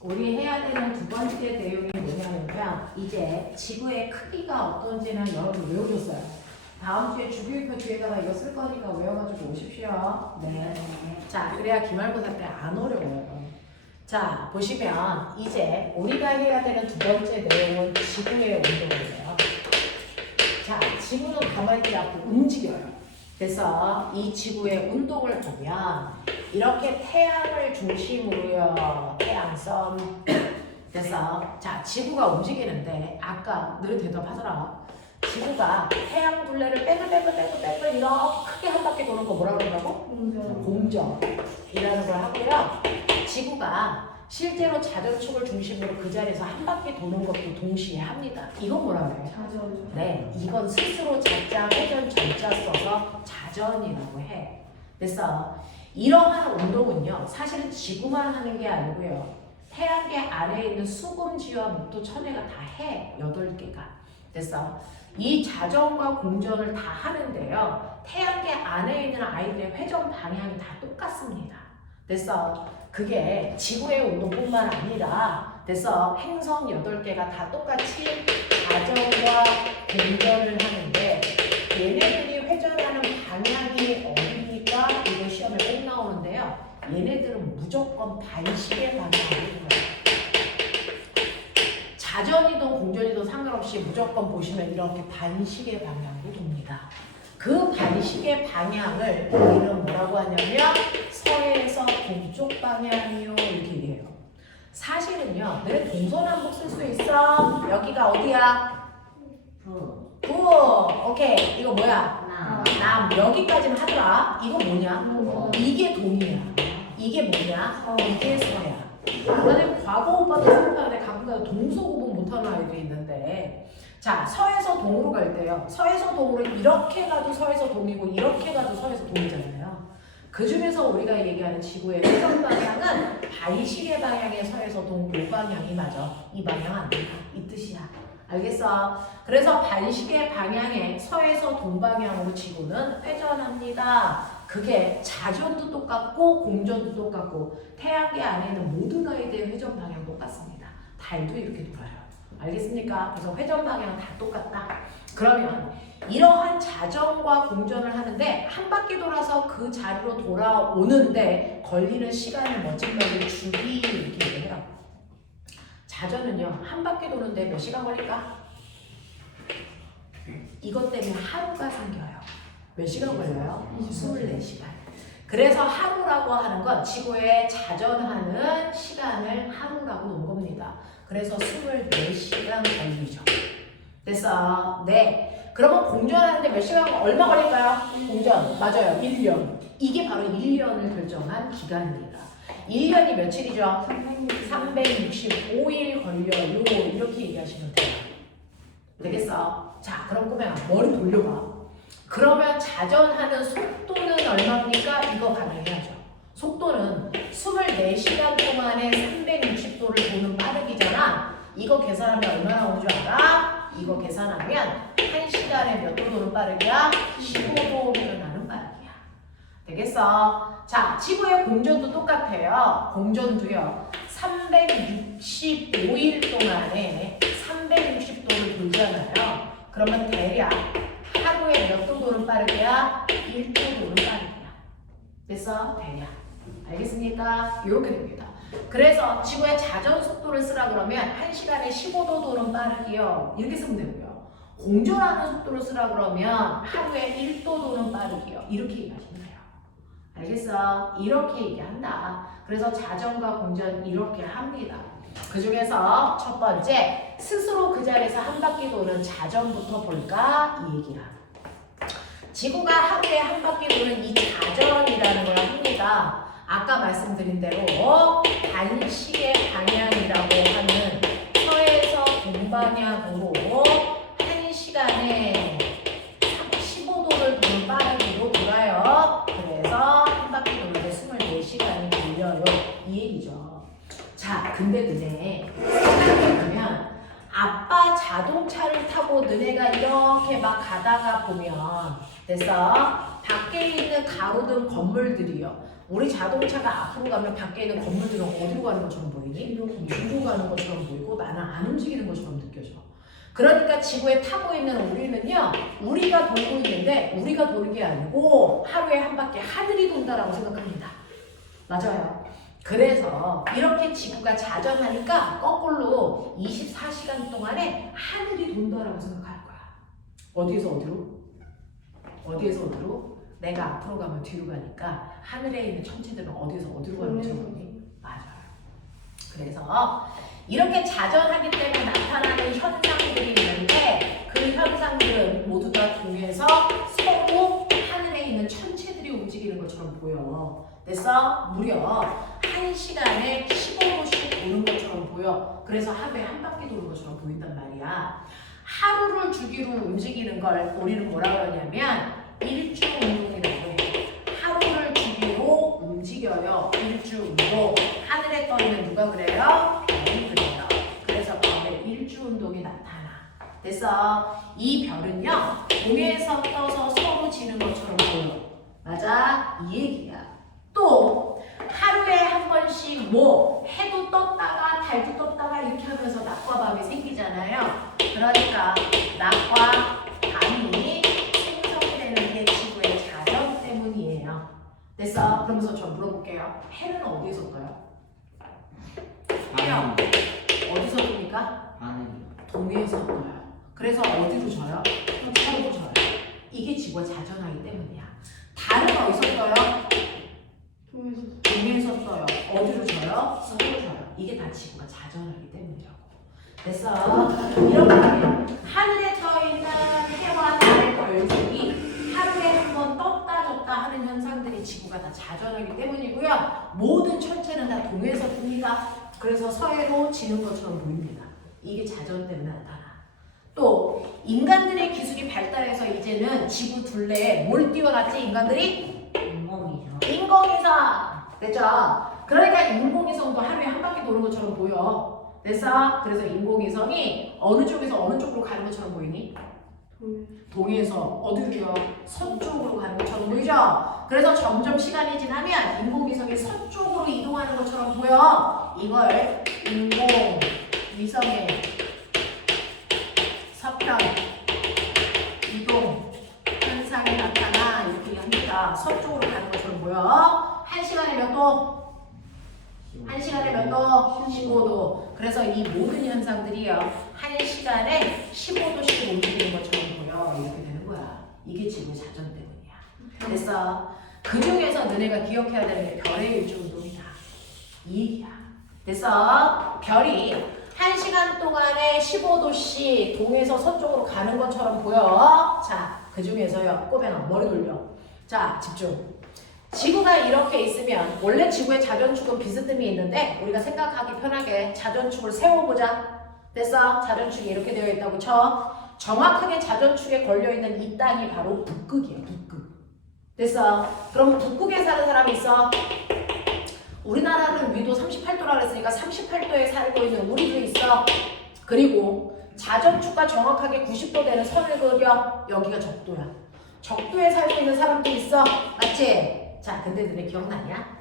우리 해야 되는 두 번째 내용이 뭐냐면요. 이제 지구의 크기가 어떤지는 여러분 외워줬어요. 다음 주에 주기율표 뒤에다가 이거 쓸 거니까 외워가지고 오십시오. 네. 자, 그래야 기말고사 때 안 어려워요. 자, 보시면 이제 우리가 해야 되는 두 번째 내용은 지구의 운동이에요. 자, 지구는 가만히 있지 않고 움직여요. 그래서 이 지구의 운동을 보면 이렇게 태양을 중심으로요. 태양선. 그래서 자, 지구가 움직이는데 아까 늘 대답하더라. 지구가 태양 둘레를 빼글 이렇게 크게 한 바퀴 도는 거 뭐라고 그러더라고? 공전이라는 걸 하고요. 지구가 실제로 자전축을 중심으로 그 자리에서 한 바퀴 도는 것도 동시에 합니다. 이건 뭐라고 해요? 자전. 네, 이건 스스로 자자, 회전, 전자 써서 자전이라고 해. 그래서 이러한 운동은요, 사실은 지구만 하는 게 아니고요. 태양계 아래에 있는 수금지와 목도, 천해가 다 해. 8개가. 그래서 이 자전과 공전을 다 하는데요. 태양계 안에 있는 아이들의 회전 방향이 다 똑같습니다. 그래서 그게 지구의 운동뿐만 아니라 그래서 행성 8개가 다 똑같이 자전과 공전을 하는데 얘네들이 회전하는 방향이 어디니까 이거 시험에 꼭 나오는데요. 얘네들은 무조건 반시계 방향으로 해요. 자전이든 공전이든 상관없이 무조건 보시면 이렇게 반시계 방향으로 돕니다. 그 반시계 방향을 우리는 뭐라고 하냐면 서해에서 동쪽 방향이요 이렇게 얘기해요. 사실은요, 너네 동서남북 쓸 수 있어. 여기가 어디야? 부. 오케이. 이거 뭐야? 남. 여기까지는 하더라. 이거 뭐냐? 이게 동이야. 이게 뭐냐? 이게 서야. 나는 과거 오빠도 생각하는데 가끔가다 동서 구분 못하는 아이들이 있는데, 자, 서에서 동으로 갈 때요. 서에서 동으로 이렇게 가도 서에서 동이고 이렇게 가도 서에서 동이잖아요. 그 중에서 우리가 얘기하는 지구의 회전 방향은 반시계 방향의 서에서 동 이 방향이 맞아. 이 방향 안 된다. 이 뜻이야. 알겠어? 그래서 반시계 방향의 서에서 동방향으로 지구는 회전합니다. 그게 자전도 똑같고 공전도 똑같고 태양계 안에 있는 모든 아이들의 회전 방향 똑같습니다. 달도 이렇게 돌아요. 알겠습니까? 그래서 회전 방향은 다 똑같다. 그러면 이러한 자전과 공전을 하는데 한 바퀴 돌아서 그 자리로 돌아오는데 걸리는 시간을 멋진 말로 주기 이렇게 얘기해요. 자전은요, 한 바퀴 도는데 몇 시간 걸릴까? 이것 때문에 하루가 생겨요. 몇 시간 걸려요? 24시간. 그래서 하루라고 하는 건 지구에 자전하는 시간을 하루라고 놓은 겁니다. 그래서 24시간 걸리죠. 그래서 네. 그러면 공전하는데 몇 시간, 얼마 걸릴까요? 공전. 맞아요. 1년. 이게 바로 1년을 결정한 기간입니다. 1년이 며칠이죠? 365일 걸려요. 이렇게 얘기하시면 돼요. 되겠어? 자, 그럼 그러면 머리 돌려봐. 그러면 자전하는 속도는 얼마입니까? 이거 가능해야죠. 속도는 24시간 동안에 360도를 도는 빠르기잖아. 이거 계산하면 얼마 나오는 줄 알아? 이거 계산하면 1시간에 몇 도 도는 빠르기야? 15도 일어나는 빠르기야. 되겠어? 자, 지구의 공전도 똑같아요. 공전도요. 365일 동안에 360도를 돌잖아요. 그러면 대략 하루에 몇 도 도는 빠르기야? 1도 도는 빠르기야. 됐어? 대략. 알겠습니까? 이렇게 됩니다. 그래서 지구의 자전 속도를 쓰라 그러면 1시간에 15도 도는 빠르기요. 이렇게 쓰면 되고요. 공전하는 속도를 쓰라 그러면 하루에 1도 도는 빠르기요. 이렇게 얘기하시면 돼요. 알겠어? 이렇게 얘기한다. 그래서 자전과 공전 이렇게 합니다. 그 중에서 첫 번째, 스스로 그 자리에서 한 바퀴 도는 자전부터 볼까? 이 얘기야. 지구가 하루에 한 바퀴 도는 이 자전이라는 걸 합니다. 아까 말씀드린 대로 반시계 방향이라고 하는 서에서 동방향으로 1시간에 15도를 도는 빠르기로 돌아요. 그래서 한 바퀴 도는데 24시간이 걸려요. 이 얘기죠. 자, 근데 너네 생각해보면 아빠 자동차를 타고 너네가 이렇게 막 가다가 보면 그래서 밖에 있는 가로등 건물들이요. 우리 자동차가 앞으로 가면 밖에 있는 건물들은 어디로 가는 것처럼 보이니? 뒤로 가는 것처럼 보이고 나는 안 움직이는 것처럼 느껴져. 그러니까 지구에 타고 있는 우리는요, 우리가 돌고 있는데 우리가 도는 게 아니고 하루에 한 바퀴 하늘이 돈다라고 생각합니다. 맞아요. 그래서 이렇게 지구가 자전하니까 거꾸로 24시간 동안에 하늘이 돈다라고 생각할 거야. 어디에서 어디로? 어디에서 어디로? 내가 앞으로 가면 뒤로 가니까 하늘에 있는 천체들은 어디에서 어디로 가는 것처럼 보니? 맞아요. 그래서 이렇게 자전하기 때문에 나타나는 현상들이 있는데 그 현상들은 모두 다 통해서 서로 하늘에 있는 천체들이 움직이는 것처럼 보여. 그래서 무려 1시간에 15도씩 도는 것처럼 보여. 그래서 하루에 한 바퀴 도는 것처럼 보인단 말이야. 하루를 주기로 움직이는 걸 우리는 뭐라 그러냐면 일주 운동이라고 해요. 하루를 주기로 움직여요. 일주 운동. 하늘에 떠있는 누가 그래요? 별이 그래요. 그래서 별의 일주 운동이 나타나. 그래서 이 별은요, 동에서 떠서 서로 지는 것처럼 보여. 맞아? 이 얘기야. 또 하루에 한 번씩 뭐 해도 떴다가 달도 떴다가 이렇게 하면서 낮과 밤이 생기잖아요. 그러니까 낮과 밤이 생성이 되는 게 지구의 자전 때문이에요. 됐어? 그러면서 저 물어볼게요. 해는 어디에서 떠요? 해요. 어디서 뜹니까? 동해에서 떠요. 그래서 어디로 져요? 서로 져요. 이게 지구가 자전하기 때문이야. 달은 어디서 떠요? 동해에서 떠요. 어디로 져요? 서로 져요. 이게 다 지구가 자전하기 때문이라고. 됐어? 이렇게 하늘에 떠있는 해와 달의 별들이 하루에 한 번 떴다 졌다 하는 현상들이 지구가 다 자전하기 때문이고요. 모든 천체는 다 동해에서 뜹니다. 그래서 서해로 지는 것처럼 보입니다. 이게 자전 때문에 나타나. 또 인간들의 기술이 발달해서 이제는 지구 둘레에 뭘 띄워놨지? 인간들이? 인공위성. 됐죠? 그러니까 인공위성도 하루에 한 바퀴 도는 것처럼 보여. 됐어? 그래서 인공위성이 어느 쪽에서 어느 쪽으로 가는 것처럼 보이니? 동해에서 어디로요? 서쪽으로 가는 것처럼 보이죠? 그래서 점점 시간이 지나면 인공위성이 서쪽으로 이동하는 것처럼 보여. 이걸 인공위성의 서편 이동 현상이 나타나 이렇게 합니다. 서쪽으로 가는 것처럼 보여. 1시간에 몇 도? 1시간에 몇 도? 15도. 그래서 이 모든 현상들이요, 1시간에 15도씩 움직이는 것처럼 보여. 이렇게 되는 거야. 이게 지구 자전 때문이야. 그래서 그 중에서 너네가 기억해야 되는 게 별의 일주 운동이다. 이 얘기야. 그래서 별이 1시간 동안에 15도씩 동에서 서쪽으로 가는 것처럼 보여. 자, 그 중에서요, 꼬맹아 머리 돌려. 자, 집중. 지구가 이렇게 있으면 원래 지구의 자전축은 비스듬히 있는데 우리가 생각하기 편하게 자전축을 세워보자. 됐어? 자전축이 이렇게 되어 있다고 쳐. 정확하게 자전축에 걸려있는 이 땅이 바로 북극이야. 북극. 됐어? 그럼 북극에 사는 사람이 있어? 우리나라는 위도 38도라 그랬으니까 38도에 살고 있는 우리도 있어. 그리고 자전축과 정확하게 90도 되는 선을 그려. 여기가 적도야. 적도에 살고 있는 사람도 있어. 맞지? 자, 근데 너네 기억나냐?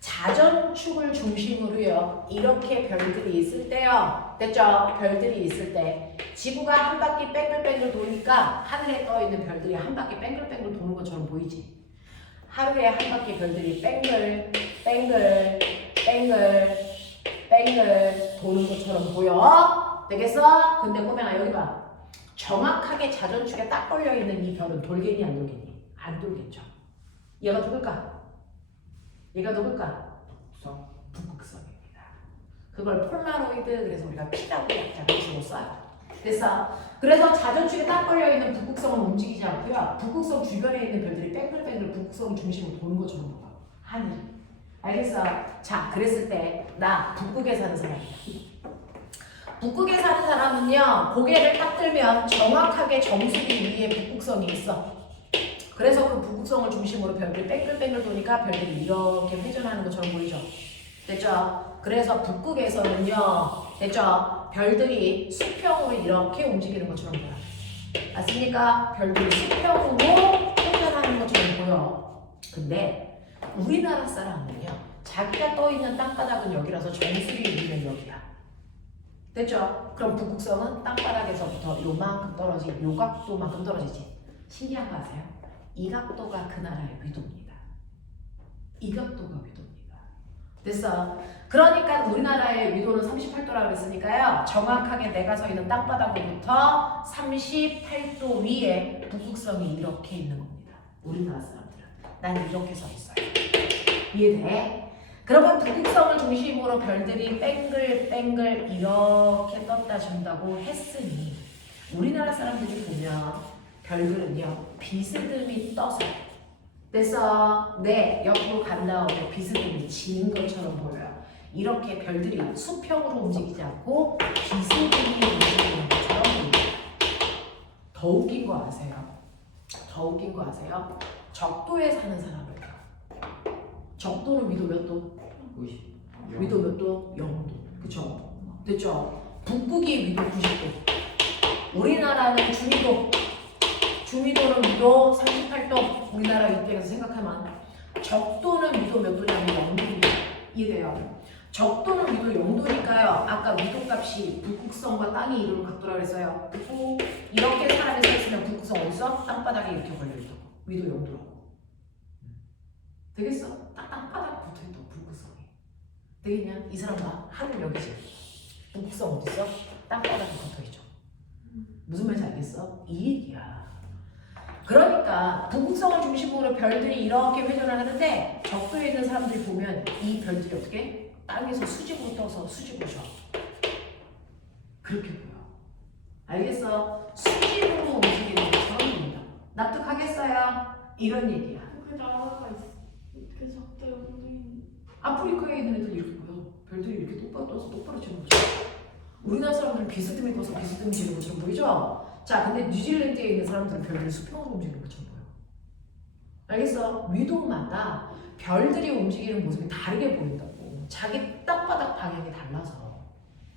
자전축을 중심으로요, 이렇게 별들이 있을 때요. 됐죠? 별들이 있을 때 지구가 한 바퀴 뺑글뺑글 도니까 하늘에 떠있는 별들이 한 바퀴 뺑글뺑글 도는 것처럼 보이지? 하루에 한 바퀴 별들이 뺑글 뺑글 뺑글 뺑글 도는 것처럼 보여. 되겠어? 근데 꼬맹아 여기 봐. 정확하게 자전축에 딱 걸려있는 이 별은 돌겠니 안 돌겠니? 안 돌겠죠. 얘가 누굴까? 얘가 누굴까? 북극성입니다. 그걸 폴라로이드, 그래서 우리가 P라고 약자를 주로 써요. 됐어? 그래서 자전축에 딱 걸려있는 북극성은 움직이지 않고요, 북극성 주변에 있는 별들이 뺑글뺑글 북극성 중심으로 도는 것처럼 보여. 하늘이. 알겠어? 자, 그랬을 때 나 북극에 사는 사람이야. 북극에 사는 사람은요, 고개를 딱 들면 정확하게 정수리 위에 북극성이 있어. 그래서 그 북극성을 중심으로 별들이 뺑글뺑글 도니까 별들이 이렇게 회전하는 것처럼 보이죠? 됐죠? 그래서 북극에서는요, 됐죠? 별들이 수평으로 이렇게 움직이는 것처럼 보여. 맞습니까? 별들이 수평으로 회전하는 것처럼 보여. 근데 우리나라 사람은요, 자기가 떠 있는 땅바닥은 여기라서 정수리 우리는 여기야. 됐죠? 그럼 북극성은 땅바닥에서부터 요만큼 떨어지고 요 각도만큼 떨어지지. 신기한 거 아세요? 이 각도가 그 나라의 위도입니다. 이 각도가 위도입니다. 됐어? 그러니까 우리나라의 위도는 38도라고 했으니까요. 정확하게 내가 서 있는 땅바닥으로부터 38도 위에 북극성이 이렇게 있는 겁니다. 우리나라 사람들은. 난 이렇게 서 있어요. 이해돼? 그러면 북극성을 중심으로 별들이 뱅글뱅글 이렇게 떴다 준다고 했으니 우리나라 사람들이 보면 별들은요 비스듬히 떠서 그래서 네 옆으로 간 다음에 비스듬히 지는 것처럼 보여요. 이렇게 별들이 수평으로 움직이지 않고 비스듬히 움직이는 것처럼 보여요. 더 웃긴 거 아세요? 더 웃긴 거 아세요? 적도에 사는 사람을요. 적도는 위도 몇 도? 90. 위도 몇 도? 0도. 그쵸? 됐죠? 북극이 위도 90도. 우리나라는 중위도. 중위도는 위도 38도. 우리나라 입장에서 생각하면. 적도는 위도 몇 도냐면 0도입니다. 이해돼요? 적도는 위도 0도니까요. 아까 위도 값이 북극성과 땅이 이루는 각도라고 했어요. 그리고 이렇게 사람이 서 있으면 북극성 어디서? 땅바닥에 이렇게 걸려있다고. 위도 0도라고. 되겠어? 딱 땅바닥에 붙어있다고 북극성이. 되겠냐? 이 사람 봐. 하늘 여기지. 북극성 어딨어? 땅바닥에 붙어있죠. 무슨 말인지 알겠어? 이 얘기야. 그러니까 북극성을 중심으로 별들이 이렇게 회전을 하는데 적도에 있는 사람들이 보면 이 별들이 어떻게? 땅에서 수직으로 떠서 수직으로 져. 그렇게 보여. 알겠어? 수직으로 움직이는 것처럼 보인다. 납득하겠어요? 이런 얘기야. 그 나라가 있어. 그 적도 연구인. 아프리카에 있는 애들 이렇게 보여. 별들이 이렇게 똑바로 떠서 똑바로 지는 거죠. 우리나라 사람들은 비스듬히 떠서 비스듬히 지는 것처럼 보이죠? 자, 근데 뉴질랜드에 있는 사람들은 별들이 수평으로 움직이는 것처럼 보여. 알겠어? 위도마다 별들이 움직이는 모습이 다르게 보인다고. 자기 땅바닥 방향이 달라서.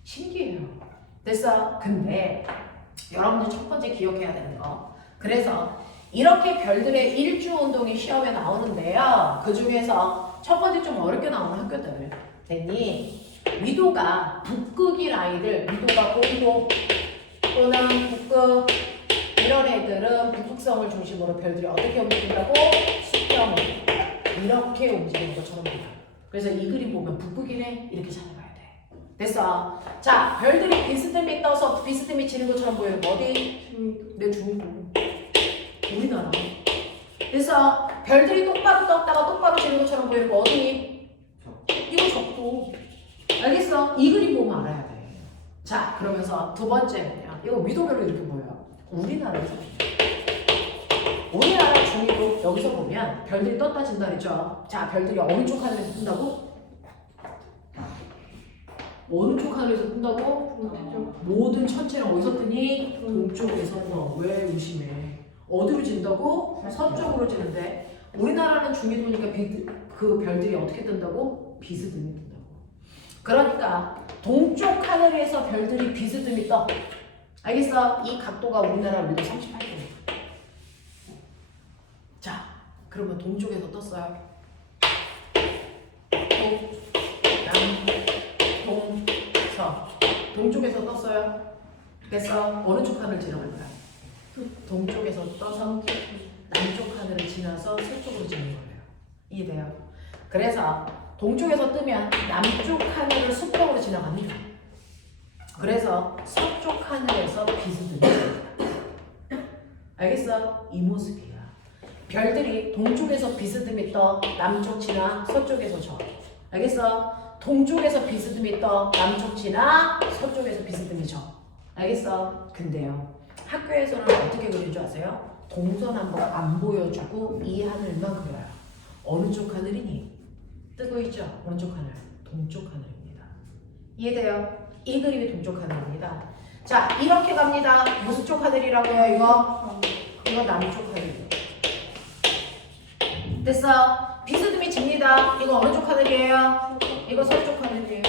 신기해요. 됐어? 근데 여러분들 첫 번째 기억해야 되는 거. 그래서 이렇게 별들의 일주운동이 시험에 나오는데요. 그 중에서 첫 번째 좀 어렵게 나오는 학교들. 됐니? 위도가 북극인 아이들, 위도가 고위도 또는 북극 이런 애들은 북극성을 중심으로 별들이 어떻게 움직인다고? 수평으로 이렇게 움직이는 것처럼 보여. 그래서 이 그림 보면 북극이네 이렇게 찾아봐야 돼. 됐어? 자, 별들이 비스듬히 떠서 비스듬히 지는 것처럼 보이는 거 어디? 중위도. 내 중국. 우리나라. 그래서 별들이 똑바로 떴다가 똑바로 지는 것처럼 보이는 거 어디? 이거 적도. 알겠어? 이 그림 보면 알아야 돼. 자, 그러면서 두 번째는요. 이거 위도별로 이렇게 보여요. 우리나라에서. 우리나라 중위도 여기서 보면 별들이 떴다 진다 그랬죠? 자, 별들이 어느 쪽 하늘에서 뜬다고? 어느 쪽 하늘에서 뜬다고? 동쪽. 모든 천체는 어디서 뜨니? 동쪽에서 떠. 왜 의심해? 어디로 진다고? 서쪽으로 지는데 우리나라는 중위도니까 그 별들이 어떻게 뜬다고? 비스듬히 뜬다고. 그러니까 동쪽 하늘에서 별들이 비스듬히 떠. 알겠어? 이 각도가 우리나라 위도 38도입니다. 자, 그러면 동쪽에서 떴어요. 동, 남, 동, 서. 동쪽에서 떴어요. 됐어? 어느 쪽 하늘 지나갈 거야? 동쪽에서 떠서 남쪽 하늘을 지나서 서쪽으로 지는 거예요. 이해돼요? 그래서 동쪽에서 뜨면 남쪽 하늘을 수평으로 지나갑니다. 그래서 서쪽 하늘에서 비스듬히 알겠어? 이 모습이야. 별들이 동쪽에서 비스듬히 떠 남쪽 지나 서쪽에서 져. 알겠어? 동쪽에서 비스듬히 떠 남쪽 지나 서쪽에서 비스듬히 져. 알겠어? 근데요. 학교에서는 어떻게 그릴 줄 아세요? 동서남북 안 보여주고 이 하늘만 그려요. 어느 쪽 하늘이니? 뜨고 있죠? 어느 쪽 하늘? 동쪽 하늘입니다. 이해돼요? 이 그림이 동쪽 하늘입니다. 자, 이렇게 갑니다. 무슨 쪽 하늘이라고요, 이거? 이거 남쪽 하늘이에요. 됐어? 비스듬히 집니다. 이거 어느 쪽 하늘이에요? 이거 서쪽 하늘이에요.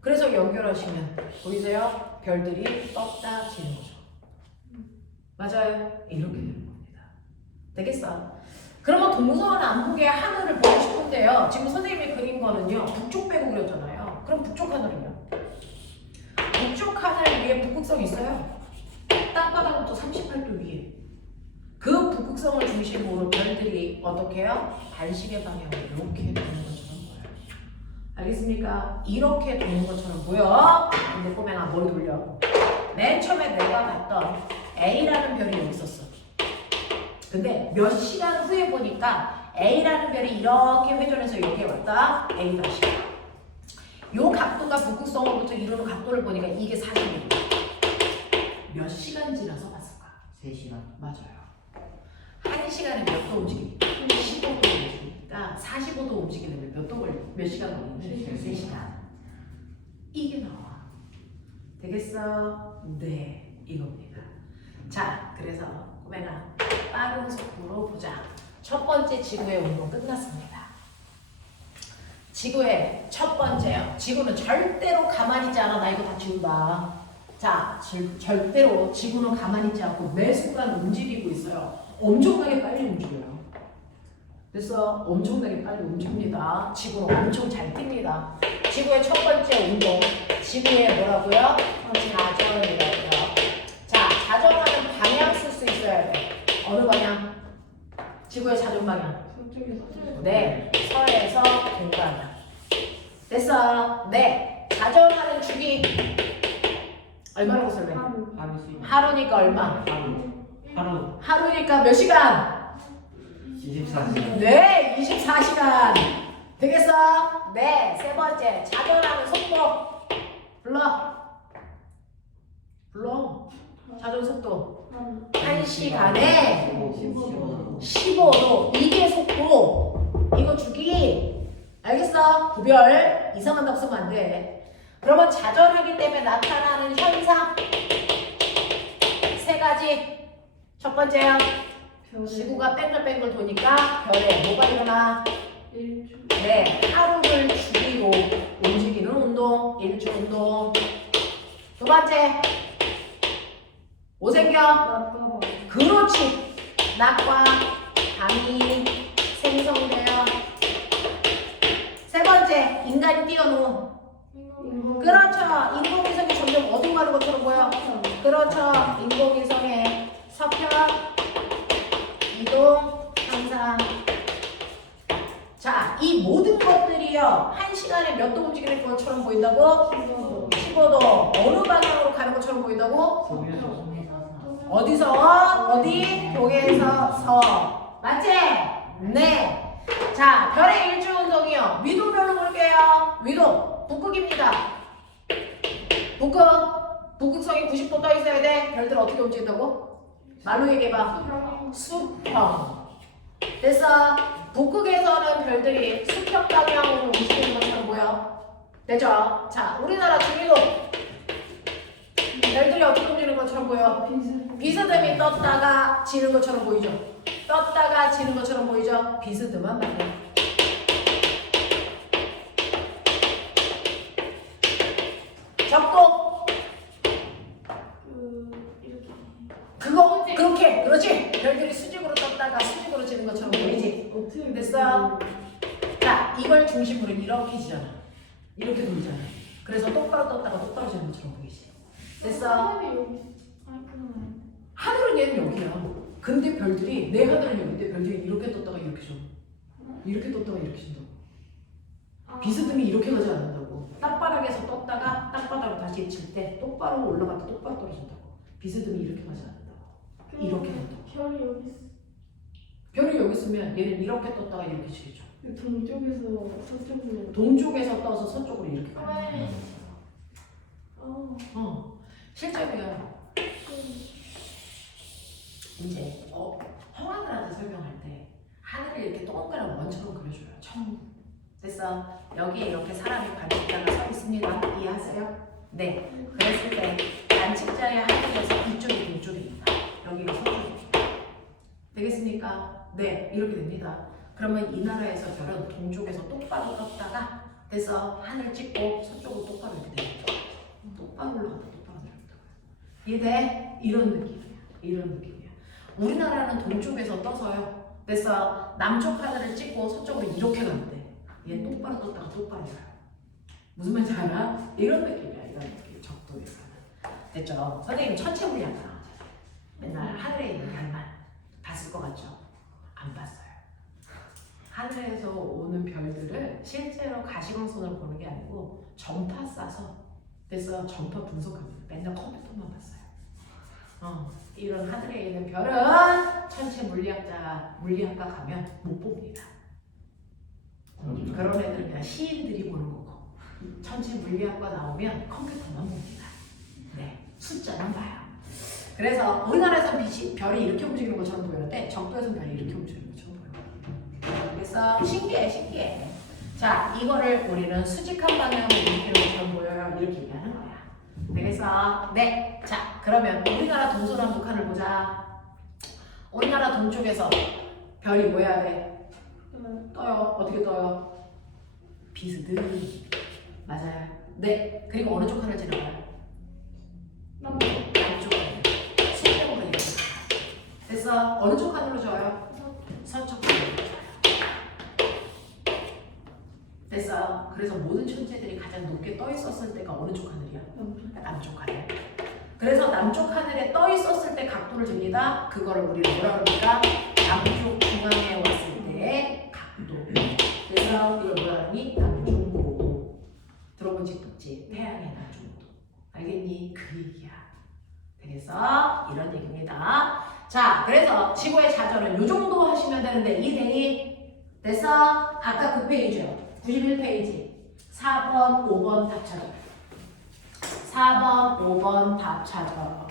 그래서 연결하시면 보이세요? 별들이 떴다 지는 거죠. 맞아요? 이렇게 되는 겁니다. 되겠어? 그러면 동서와 남북의 하늘을 보고 싶은데요. 지금 선생님이 그린 거는요. 북쪽 빼고 그렸잖아요. 그럼 북쪽 하늘은요? 북쪽 하늘 위에 북극성이 있어요. 땅바닥부터 38도 위에. 그 북극성을 중심으로 별들이 어떻게 해요? 반시계 방향으로 이렇게 도는 것처럼 보여요. 알겠습니까? 이렇게 도는 것처럼 보여. 근데 꼬맹아 머리 돌려. 맨 처음에 내가 봤던 A라는 별이 여기 있었어. 근데 몇 시간 후에 보니까 A라는 별이 이렇게 회전해서 여기에 왔다. A 다시. 요 각도가 북극성으로부터 이루는 각도를 보니까 이게 40도. 몇 시간 지나서 봤을까? 3시간. 맞아요. 1시간에 몇 도 움직입니까? 15도 움직이니까 45도 움직이려면 몇 시간 걸리는데? 3시간. 이게 나와. 되겠어? 네, 이겁니다. 자, 그래서 꼬맹아 빠른 속도로 보자. 첫 번째 지구의 운동 끝났습니다. 지구의 첫 번째요. 지구는 절대로 가만히 있지 않아. 나 이거 다 지운다. 자, 절대로 지구는 가만히 있지 않고 매 순간 움직이고 있어요. 엄청나게 빨리 움직여요. 그래서 엄청나게 빨리 움직입니다. 지구는 엄청 잘 뜁니다. 지구의 첫 번째 운동. 지구의 뭐라고요? 자전이라고요. 자, 자전하는 방향 쓸 수 있어야 돼. 어느 방향? 지구의 자전 방향. 네, 서에서 동방향. 됐어. 네, 자전하는 주기 얼마라고 설명해? 하루니까 얼마? 하루 하루니까 몇 시간? 24시간. 네, 24시간. 되겠어? 네, 세 번째 자전하는 속도. 불러. 자전 속도. 1시간에 15도. 이게 속도. 이거 주기. 알겠어? 구별. 이상한 답 쓰면 안 돼. 그러면 자전하기 때문에 나타나는 현상 세 가지. 첫 번째요. 지구가 뺑글뺑글 도니까 별에 뭐가 일어나? 네, 하루를 주기로 움직이는 운동, 일주 운동. 두 번째, 뭐 생겨? 그렇지. 낮과 밤이 생성돼요. 세 번째, 인간이 뛰어노. 그렇죠. 인공위성이 점점 어둠가는 것처럼 보여. 그렇죠. 인공위성의 서편, 이동, 향상. 자, 이 모든 것들이요. 1시간에 몇 도 움직이는 것처럼 보인다고? 15도. 어느 방향으로 가는 것처럼 보인다고? 어디서? 어디? 동에서 서. 맞지? 네. 자, 별의 일주 운동이요. 위도별로 볼게요. 위도. 북극입니다. 북극성이 90도 떠 있어야 돼. 별들 어떻게 움직인다고? 말로 얘기해봐. 수평. 됐어? 북극에서는 별들이 수평 방향으로 움직이는 것처럼 보여. 되죠? 자, 우리나라 중위도 별들이 어떻게 움직이는 것처럼 보여? 비스듬히 떴다가 지는 것처럼 보이죠? 떴다가 지는 것처럼 보이죠? 비스듬한 방향. 적도 이렇게 그거 그렇게 그렇지. 별들이 수직으로 떴다가 수직으로 지는 것처럼 보이지? 어떻게 됐어? 자, 이걸 중심으로 이렇게 지잖아. 이렇게 돌잖아. 그래서 똑바로 떴다가 똑바로 지는 것처럼 보이지? 됐어? 하늘이 여기 아니 그러면 하늘은 얘는 여기야. 근데 별들이 내 하늘은 여기인데 별들이 이렇게 떴다가 이렇게 져. 이렇게 떴다가 이렇게 진다. 비스듬히 이렇게 가지 않는다고. 땅바닥에서 떴다가 땅바닥으로 다시 칠 때 똑바로 올라갔다 똑바로 떨어진다고. 비스듬히 이렇게 가지 않는다고. 이렇게 된다고. 별이 여기 있어. 별이 여기 있으면 얘는 이렇게 떴다가 이렇게 치겠죠. 동쪽에서 서쪽으로 동쪽에서 떠서 서쪽으로 이렇게 가요. 네. 어. 실제로요. 이제 형아들한테 설명할 때 하늘을 이렇게 동그란 원처럼 그려줘요. 처음. 됐어. 여기에 이렇게 사람이 관측자가 서 있습니다. 이해하세요? 네. 그랬을 때 관측자의 하늘에서 이쪽이 동쪽입니다. 여기가 서쪽입니다. 되겠습니까? 네. 이렇게 됩니다. 그러면 이 나라에서 별은 동쪽에서 똑바로 떴다가 돼서 하늘 찍고 서쪽으로 똑바로 이렇게 됩니다. 똑바로 올라갔다 똑바로 내려갔다. 이해돼? 이런 느낌이야. 이런 느낌이야. 우리나라는 동쪽에서 떠서요. 됐어. 남쪽 하늘을 찍고 서쪽으로 이렇게 가는데 얘 똑바로 떴다가 똑바로 가요. 무슨 말인지 알아? 이런 느낌이야. 이런 느낌. 적도에서는. 됐죠? 선생님 천체물리학 나오잖아. 맨날 하늘에 있는 별만 봤을 것 같죠? 안 봤어요. 하늘에서 오는 별들을 실제로 가시광선으로 보는 게 아니고 전파 쏴서 그래서 전파 분석합니다. 맨날 컴퓨터만 봤어요. 이런 하늘에 있는 별은 천체 물리학과 가면 못 봅니다. 그런 애들은 그냥 시인들이 보는 거고 천체 물리학과 나오면 컴퓨터만 봅니다. 네, 숫자만 봐요. 그래서 우리나라에서는 별이 이렇게 움직이는 것처럼 보이는데 적도에서는 별이 이렇게 움직이는 것처럼 보여요. 그래서 신기해. 자, 이거를 우리는 수직한 방향으로 움직이는 것처럼 보여요. 이렇게 얘기하는 거야. 그래서 네, 자 그러면 우리나라 동서남북한을 보자. 우리나라 동쪽에서 별이 뭐 해야 돼? 떠요. 어떻게 떠요? 비스듬히. 맞아요. 네, 그리고 어느 쪽 하늘 지나가요? 남쪽 하늘. 수평으로 이렇게. 그래서 어느 쪽 하늘로 져요? 서쪽 하늘로 져요. 됐어요. 그래서 모든 천체들이 가장 높게 떠 있었을 때가 어느 쪽 하늘이야? 남쪽 하늘. 그래서 남쪽 하늘에 떠 있었을 때 각도를 잽니다. 그거를 우리는 뭐라 그럽니까? 남쪽 중앙에 왔을 때의 각도. 그래서 이걸 뭐라 그러니? 남중고도. 들어본 적 없지? 태양의 남중고도. 알겠니? 그 얘기야. 되겠어? 이런 얘기입니다. 자, 그래서 지구의 자전은 이 정도 하시면 되는데 이 대이 됐어? 아까 그 페이지요. 91페이지 4번, 5번 답 찾아. 4번, 5번 답 찾아.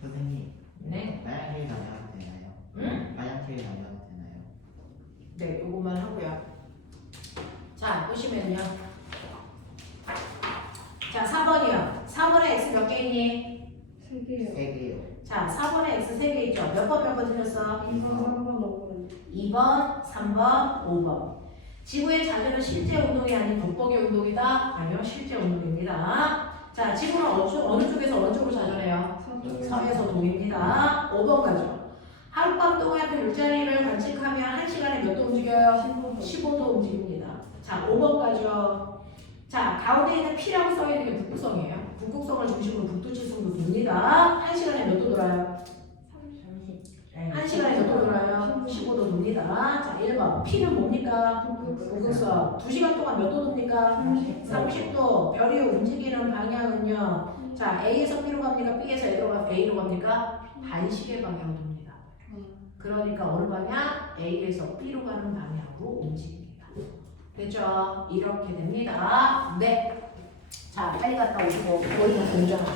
선생님, 네. 마약회의 나가도 되나요? 응? 마약회의 나가도 되나요? 네, 요것만 하고요. 자, 보시면요. 자, 4번이요. 4번에 x 몇 개 있니? 3개요. 3개요. 자, 4번에 x 3개 있죠? 몇 번 틀렸어? 2번, 3번, 5번. 2번, 3번, 5번. 지구의 자전은 실제 운동이 아닌 돋보기 운동이다? 아니요, 실제 운동입니다. 자, 지구는 어느 쪽에서 어느 쪽으로 자전해요? 서에서 동입니다. 5번 가죠. 하룻밤 동안 그 일자리를 관측하면 1시간에 몇 도 움직여요? 15도 움직입니다. 자, 5번 가죠. 자, 가운데 있는 P라고 써있는 게 북극성이에요. 북극성을 중심으로 북두칠성도 돕니다. 1시간에 몇 도 돌아요? 1시간에 몇 도 돌아요? 15도 돕니다. 자, 1번. P는 뭡니까? 북극성. 2시간 동안 몇 도 돕니까? 30도. 별이 움직이는 방향은요. 자, A에서 B로 갑니까? B에서 A로 갑니까? 반시계 방향으로 돕니다. 그러니까 어느 방향? A에서 B로 가는 방향으로 움직입니다. 됐죠? 이렇게 됩니다. 네. 자, 빨리 갔다 오시고 머리는 공정하고.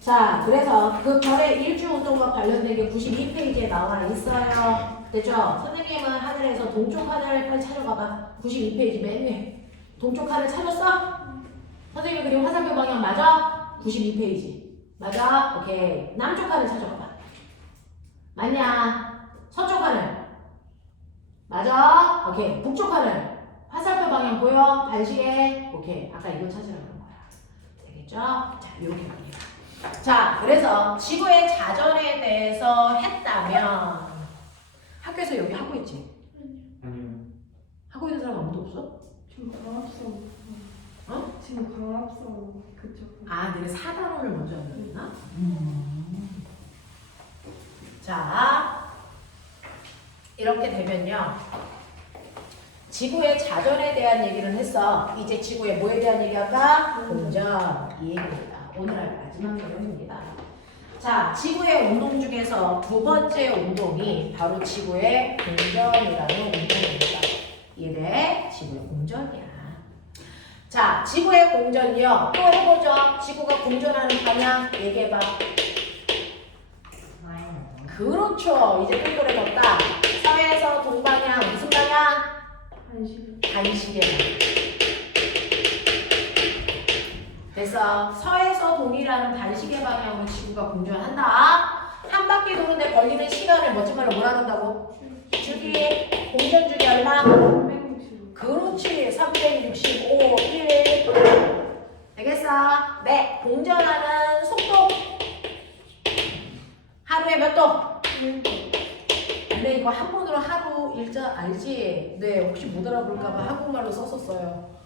자, 그래서 그 별의 일주 운동과 관련된 게 92페이지에 나와 있어요. 됐죠? 선생님은 하늘에서 동쪽 하늘 빨리 찾아가봐. 92페이지 맨 위에. 동쪽 하늘 찾았어? 선생님 그리고 화살표 방향 맞아? 92페이지. 맞아? 오케이. 남쪽 하늘 찾아가봐. 맞냐? 서쪽 하늘. 맞아? 오케이. 북쪽 하늘. 화살표 방향 보여? 반시계. 오케이. 아까 이거 찾으라는 거야. 되겠죠? 자, 이렇게 갑니다. 자, 그래서 지구의 자전에 대해서 했다면 학교에서 여기 하고 있지? 아니요. 하고 있는 사람 아무도 없어? 지금 광합성. 어? 지금 광합성 그쪽. 아, 너네 4단원을 먼저 한다 그랬나? 자, 이렇게 되면요. 지구의 자전에 대한 얘기를 했어. 이제 지구의 뭐에 대한 얘기할까? 공전. 이 얘기입니다. 오늘 할 마지막 내용입니다. 자, 지구의 운동 중에서 두 번째 운동이 바로 지구의 공전이라는 운동입니다. 이래 지구의 공전이야. 자, 지구의 공전이요. 또 해보죠. 지구가 공전하는 방향 얘기해봐. 그렇죠. 이제 똥꼬레졌다. 서해에서 동방향 무슨 방향? 반시계. 그래서 서에서 동이라는 반시계 방향으로 지구가 공전한다. 한 바퀴 도는데 걸리는 시간을 멋진 말로 뭐라 한다고? 주기. 공전 주기 얼마? 365. 그렇지. 365, 1. 되겠어? 네. 공전하는 속도. 하루에 몇 도? 근데 이거 한문으로 하루 일자 알지? 네. 혹시 못 알아볼까봐 한국말로 썼었어요.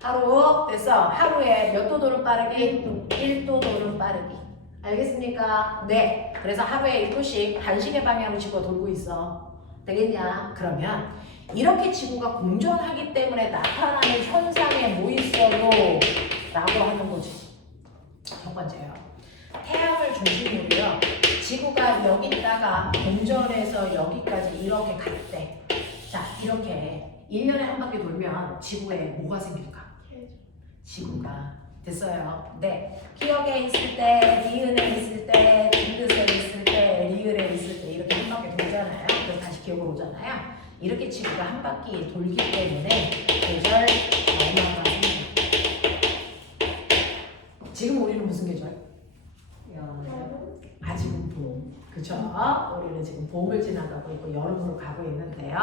하루 됐어. 하루에 몇 도 도는 빠르기? 1도 도는 빠르기. 알겠습니까? 네. 그래서 하루에 1도씩 반시계 방향으로 지구가 돌고 있어. 되겠냐? 그러면 이렇게 지구가 공전하기 때문에 나타나는 현상에 뭐 있어요? 라고 하는 거지. 첫 번째요. 태양을 중심으로요. 지구가 여기다가 공전해서 여기까지 이렇게 갔대. 자, 이렇게 1년에 한 바퀴 돌면 지구에 뭐가 생길까? 지구가 됐어요. 네. 기억에 있을 때, 니은에 있을 때, 딩긋에 있을 때, 리을에 있을 때 이렇게 한 바퀴 돌잖아요. 그래서 다시 기억으로 오잖아요. 이렇게 지구가 한 바퀴 돌기 때문에 계절 변화가 생깁니다. 지금 우리는 무슨 계절? 아직은 봄. 그쵸? 우리는 지금 봄을 지나가고 있고 여름으로 가고 있는데요.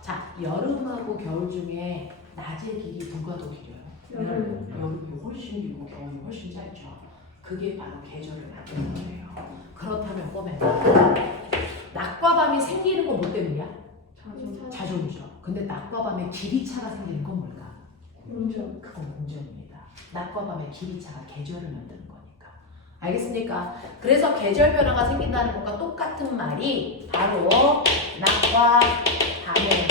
자, 여름하고 겨울 중에 낮의 길이 누가 더 길어요? 여름이 훨씬 길고 겨울이 훨씬 짧죠. 그게 바로 계절을 만드는 거예요. 그렇다면 봄에 낮과 밤이 생기는 건 뭐 때문이야? 자전이죠. 근데 낮과 밤에 길이 차가 생기는 건 뭘까? 공전. 그건 공전입니다. 낮과 밤의 길이 차가 계절을 만드는 거니까. 알겠습니까? 그래서 계절 변화가 생긴다는 것과 똑같은 말이 바로 낮과 밤에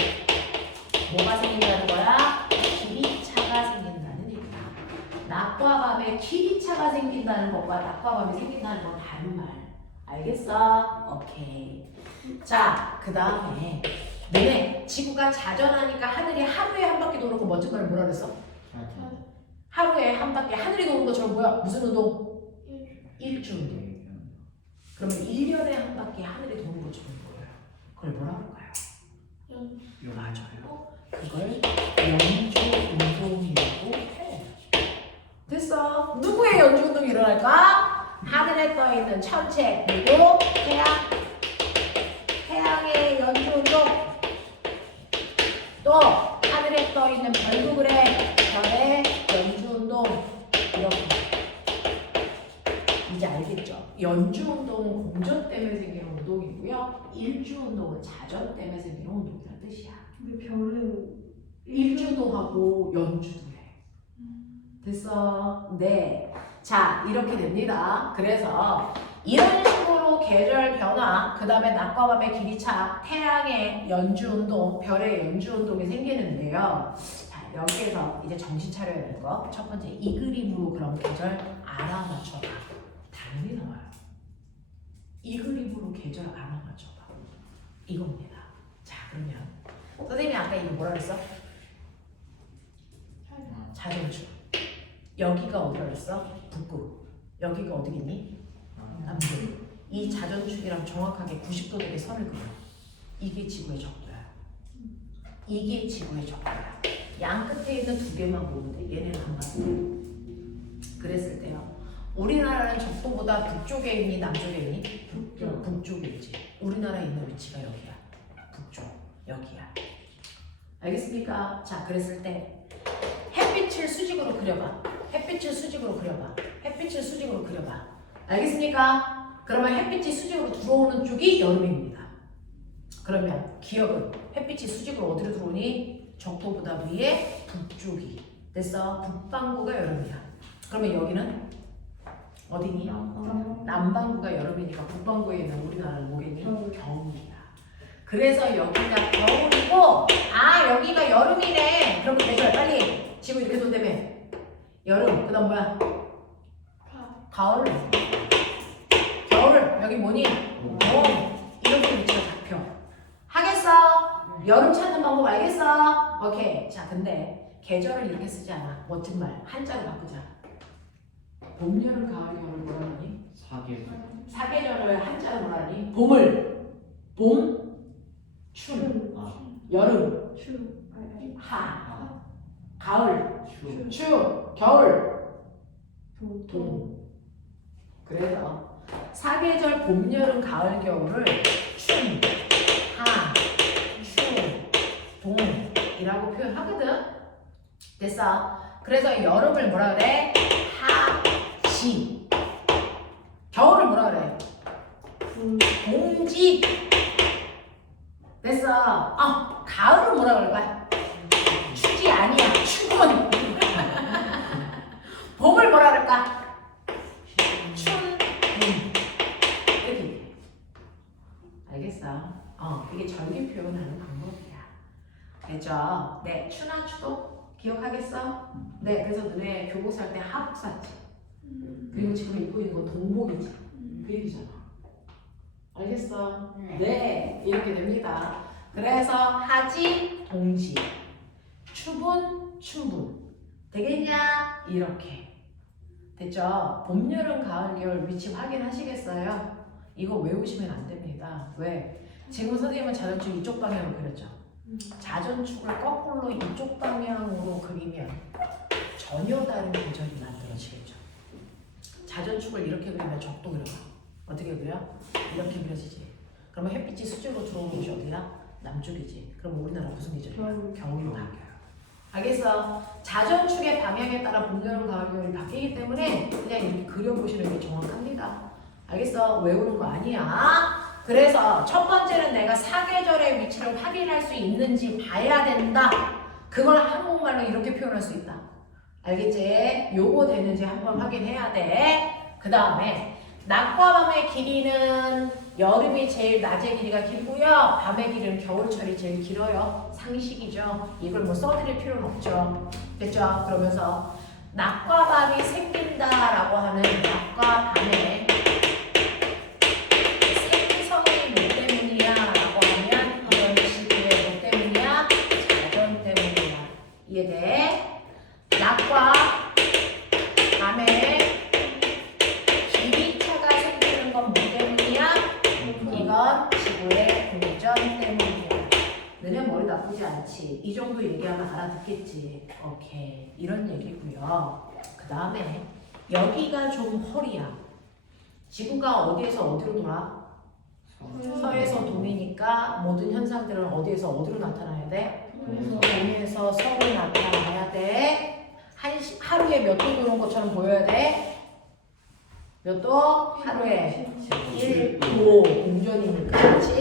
뭐가 생긴다는 거야? 길이 차가 생긴다는 얘기다. 낮과 밤에 길이 차가 생긴다는 것과 낮과 밤에 생긴다는 건 다른 말. 알겠어? 오케이. 자, 그 다음에 너네 지구가 자전하니까 하늘이 하루에 한 바퀴 도는 거 멋진 말 뭐라 그랬어? 하루에 한 바퀴 하늘이 도는 것처럼 뭐야? 무슨 운동? 일주 운동. 그러면 1년에 한 바퀴 하늘이 도는 것처럼 보여요. 그걸 뭐라고 할까요? 맞아요. 그걸 연주 운동이라고 해. 됐어. 누구의 연주 운동이 일어날까? 하늘에 떠 있는 천체 그리고 태양의 연주 운동. 또 하늘에 떠 있는 별구글의 별의 연주 운동. 이렇게. 이제 알겠죠? 연주 운동은 공전 때문에 생기는 운동이고요. 일주 운동은 자전 때문에 생기는 운동이라는 뜻이야. 근데 별은 일주도 하고 연주도 해. 됐어? 네. 자, 이렇게 됩니다. 그래서 이런 식으로 계절 변화, 그 다음에 낮과 밤의 길이차, 태양의 연주 운동, 별의 연주 운동이 생기는데요. 자, 여기에서 이제 정신 차려야 되는 거. 첫 번째, 이 그림으로 그럼 계절 알아맞혀봐. 당연히 나와요. 이 그림으로 계절 알아맞혀봐. 이겁니다. 자, 그러면 선생님이 아까 이거 뭐라 그랬어? 자전주. 여기가 어디라 그랬어? 북극. 여기가 어디겠니? 남극. 이 자전축이랑 정확하게 90도 되게 선을 그려. 이게 지구의 적도야. 이게 지구의 적도야. 양 끝에 있는 두 개만 보면 돼. 얘네는 한 가지. 그랬을 때요. 우리나라는 적도보다 북쪽에 있니 남쪽에 있니? 북쪽에 있지. 우리나라에 있는 위치가 여기야. 북쪽. 여기야. 알겠습니까? 자, 그랬을 때 햇빛을 수직으로 그려봐. 햇빛을 수직으로 그려봐. 햇빛을 수직으로 그려봐. 알겠습니까? 그러면 햇빛이 수직으로 들어오는 쪽이 여름입니다. 그러면 기억은 햇빛이 수직으로 어디로 들어오니? 적도보다 위에 북쪽이. 됐어? 북반구가 여름이야. 그러면 여기는 어디니? 남반구가 여름이니까 북반구에 있는 우리나라는 뭐겠니? 겨울이야. 그래서 여기가 겨울이고, 아 여기가 여름이네. 그러면 되죠. 빨리 지구 이렇게 돈다며. 여름. 그다음 뭐야? 가을. 겨울. 여기 뭐니? 봄. 이렇게 위치가 잡혀. 하겠어? 여름 찾는 방법 알겠어? 오케이. 자, 근데 계절을 이렇게 쓰지 않아. 멋진 말. 한자로 바꾸자. 봄, 여름, 가을, 겨울을 뭐라 하니? 사계절을 한자로 뭐라 하니? 봄을. 봄, 춘. 여름, 하. 가을, 추. 겨울, 동. 그래서 사계절 봄, 여름, 가을, 겨울을 춘, 하, 추, 동이라고 표현하거든. 됐어? 그래서 여름을 뭐라 그래? 하지. 겨울을 뭐라 그래? 동지. 됐어? 가을을 뭐라 그럴까? 추지 아니야. 추군. 봄을 뭐라 그럴까? 춘. 이렇게. 알겠어? 이게 절개 표현하는 방법이야. 됐죠? 네, 추나 추도 기억하겠어? 네, 그래서 너네 교복 살 때 하복 샀지. 그리고 지금 입고 있는 건 동복이지. 그 얘기잖아. 알겠어? 네, 이렇게 됩니다. 그래서 하지, 동지, 추분, 춘분. 되겠냐? 이렇게. 됐죠? 봄, 여름, 가을, 겨울 위치 확인하시겠어요? 이거 외우시면 안 됩니다. 왜? 지금 선생님은 자전축 이쪽 방향으로 그렸죠? 자전축을 거꾸로 이쪽 방향으로 그리면 전혀 다른 계절이 만들어지겠죠. 자전축을 이렇게 그리면 적도 그려봐. 어떻게 그려? 이렇게 그려지지. 그러면 햇빛이 수직으로 들어오는 곳이 어디야? 남쪽이지. 그럼 우리나라 무슨 계절이야? 겨울로 바뀌어요. 알겠어? 자전축의 방향에 따라 봄, 여름, 가을, 겨울이 바뀌기 때문에 그냥 이렇게 그려보시는 게 정확합니다. 알겠어? 외우는 거 아니야. 그래서 첫 번째는 내가 사계절의 위치를 확인할 수 있는지 봐야 된다. 그걸 한국말로 이렇게 표현할 수 있다. 알겠지? 요거 되는지 한번 확인해야 돼. 그 다음에 낮과 밤의 길이는 여름이 제일 낮의 길이가 길고요. 밤의 길이는 겨울철이 제일 길어요. 상식이죠. 이걸 뭐 써드릴 필요는 없죠. 됐죠? 그러면서 낮과 밤이 생긴다라고 하는 낮과 밤의 생성이 뭐 때문이야? 라고 하면 이런 식의 뭐 때문이야? 자전 때문이야. 이해돼? 낮과 밤에 길이차가 생기는 건 뭐 때문이야? 이건 지구의 공전 때문이야. 너네 머리 나쁘지 않지? 이 정도 얘기하면 알아듣겠지? 오케이. 이런 얘기고요. 그 다음에 여기가 좀 허리야. 지구가 어디에서 어디로 돌아? 서에서 동이니까 모든 현상들은 어디에서 어디로 나타나야 돼? 동에서 서로 나타나야 돼. 하루에 몇 도 도는 것처럼 보여야 돼? 몇 도? 하루에 1도 공전이니까. 그렇지?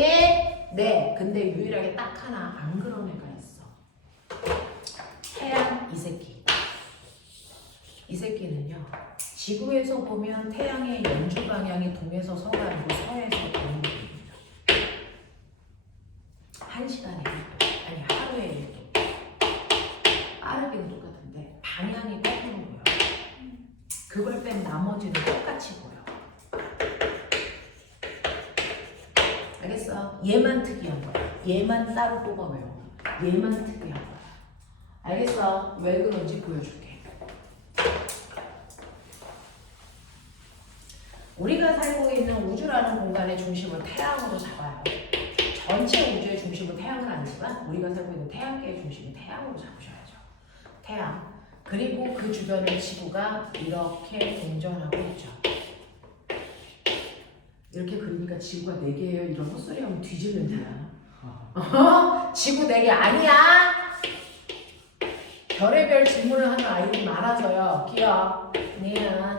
네. 근데 유일하게 딱 하나 안 그런 애가 있어. 태양 이 새끼. 이 새끼는요. 지구에서 보면 태양의 연주 방향이 동에서 서가 아니고 서에서 동입니다. 1시간에 1도. 아니 하루에 1도. 빠르게는 똑같은데 방향이 거꾸로 보여. 그걸 뺀 나머지는 똑같이 보여. 알겠어? 얘만 특이한 거야. 얘만 따로 뽑아 외워. 얘만 특이한 거야. 알겠어? 왜 그런지 보여줄게. 우리가 살고 있는 우주라는 공간의 중심을 태양으로 잡아요. 전체 우주의 중심은 태양은 아니지만 우리가 살고 있는 태양계의 중심은 태양으로 잡으셔야죠. 태양. 그리고 그 주변을 지구가 이렇게 공전하고 있죠. 이렇게 그리니까 지구가 4개예요. 이런 헛소리 하면 뒤질는데요. 지구 4개 아니야. 별의별 질문을 하는 아이들이 많아져요. 기억, 니은,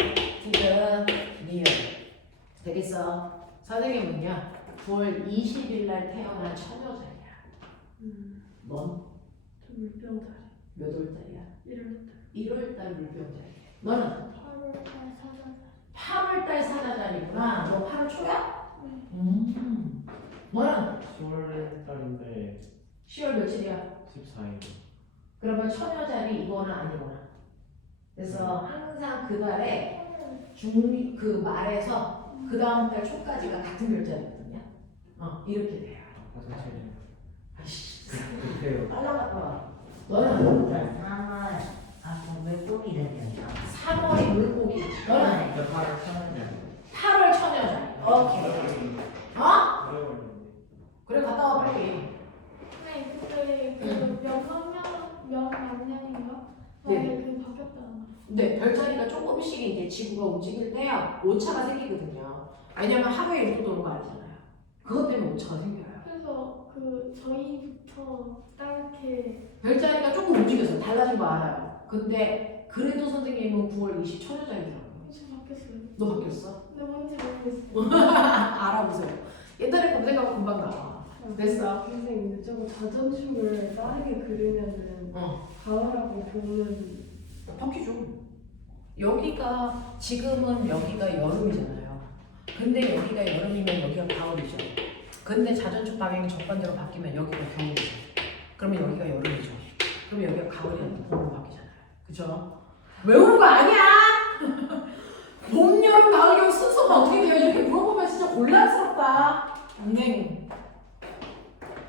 디귿, 리을. 되겠어? 선생님은요 9월 20일 날 태어난 처녀자리야. 넌? 저 물병자리. 몇 월달이야? 1월달. 1월달 물병자리. 너는? 8월달 사자자리. 8월달 사자자리구나. 너 8월 초야? 네. 너는? 10월 달인데 10월 며칠이야? 14일. 그러면 처녀자리 이거는 아니구나. 그래서 항상 그 달에 그 말에서 그 다음 달 초까지가 같은 별자리거든요. 이렇게 돼요. 화장실이. 아이씨, 급해요. 빨라 갔다 와. 너는? 3월 물고기 되면요. 3월이 물고기. 너는? 저 8월 천원이야. 8월 처녀자리. 오케이. 어? 그래 갔다 와 빨리. 네, 그때 그 명학년인가? 네. 그 바뀌었잖아. 근데 별자리가 조금씩 이제 지구가 움직일 때야 오차가 생기거든요. 왜냐면 하루에 6도 도는 거 아니잖아요. 그것 때문에 오차가 생겨요. 그래서 그 저희부터 따르게 별자리가 조금 움직여서 달라진 거 알아요. 근데 그래도 선생님은 9월 20 처녀자리더라고요. 지금 바뀌었어요. 너 바뀌었어? 근데 뭔지 모르겠어요. 알아보세요. 옛날에 검색하면 금방 나와. 됐어. 선생님, 저거 자전축을 빠르게 그리면은 가을하고 봄은 바뀌죠. 여기가 지금은 여기가 여름이잖아요. 근데 여기가 여름이면 여기가 가을이죠. 근데 자전축 방향이 정반대로 바뀌면 여기가 겨울이죠. 그러면 여기가 여름이죠. 그러면 여기가 가을이랑 봄으로 바뀌잖아요. 그죠? 외우는 거 아니야! 봄, 여름, 가을, 겨울 순서가 어떻게 돼요? 이렇게 물어보면 진짜 곤란스럽다. 선생님,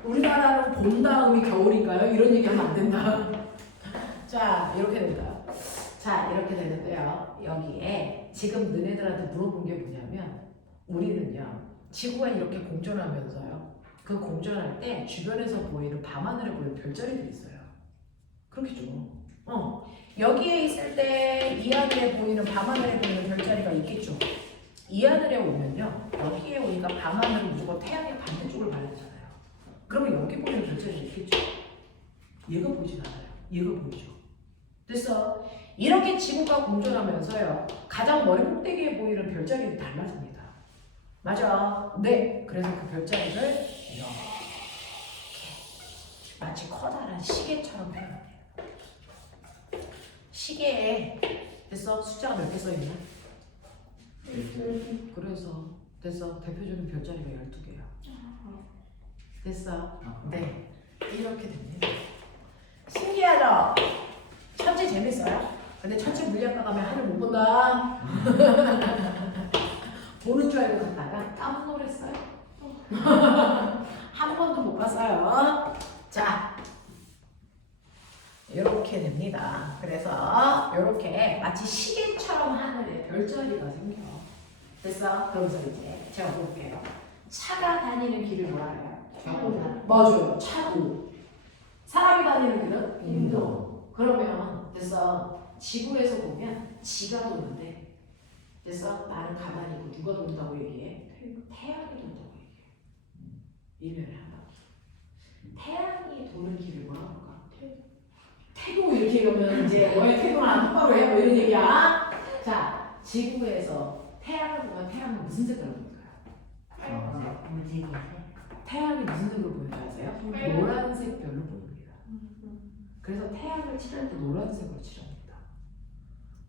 우리나라는 봄 다음이 겨울인가요? 이런 얘기 하면 안 된다. 자, 이렇게 된다. 자, 이렇게 되는데요. 여기에 지금 너네들한테 물어본 게 뭐냐면 우리는요. 지구가 이렇게 공전하면서요. 그 공전할 때 주변에서 보이는 밤하늘에 보이는 별자리들이 있어요. 그렇겠죠. 여기에 있을 때 이 하늘에 보이는 밤하늘에 보이는 별자리가 있겠죠. 이 하늘에 오면요. 여기에 우리가 밤하늘은 무조건 태양의 반대쪽을 바라잖아요. 그러면 여기 보이는 별자리가 있겠죠. 얘가 보이진 않아요. 얘가 보이죠. 됐어. 이렇게 지구가 공전하면서요. 가장 머리 꼭대기에 보이는 별자리도 달라집니다. 맞아. 네. 그래서 그 별자리를 이렇게 마치 커다란 시계처럼 표현해요. 시계에 됐어? 숫자가 몇 개 써있나? 그래서 됐어. 대표적인 별자리가 12개야. 됐어? 네. 이렇게 됩니다. 신기하죠? 천체 재밌어요? 근데 천체 물리학과 가면 하늘 못 본다. 보는 줄 알고 갔다가 깜짝 놀랐어요. 한 번도 못 봤어요. 자, 이렇게 됩니다. 그래서 이렇게 마치 시계처럼 하늘에 별자리가 생겨. 됐어? 그러면서 이제 제가 볼게요. 차가 다니는 길을 뭐라 해요? 차고. 맞아요. 차고. 사람이 다니는 길은 인도. 그러면 됐어. 지구에서 보면 지가 도는데 됐어? 나는 가만히 있고 누가 돈다고 얘기해? 태양이 돈다고 얘기해. 이면에 한 바퀴. 태양이 도는 길을 뭐라고 할까? 태도 이렇게 가면 이제 너의 태도는 안 똑바로 해? 뭐 이런 얘기야. 자, 지구에서 태양을 보면 태양은 무슨 색깔로 보일까요? 무지개. 태양이 무슨 색으로 보이는지 아세요? 노란색 별로 보입니다. 그래서 태양을 칠할 때 노란색으로 칠합니다.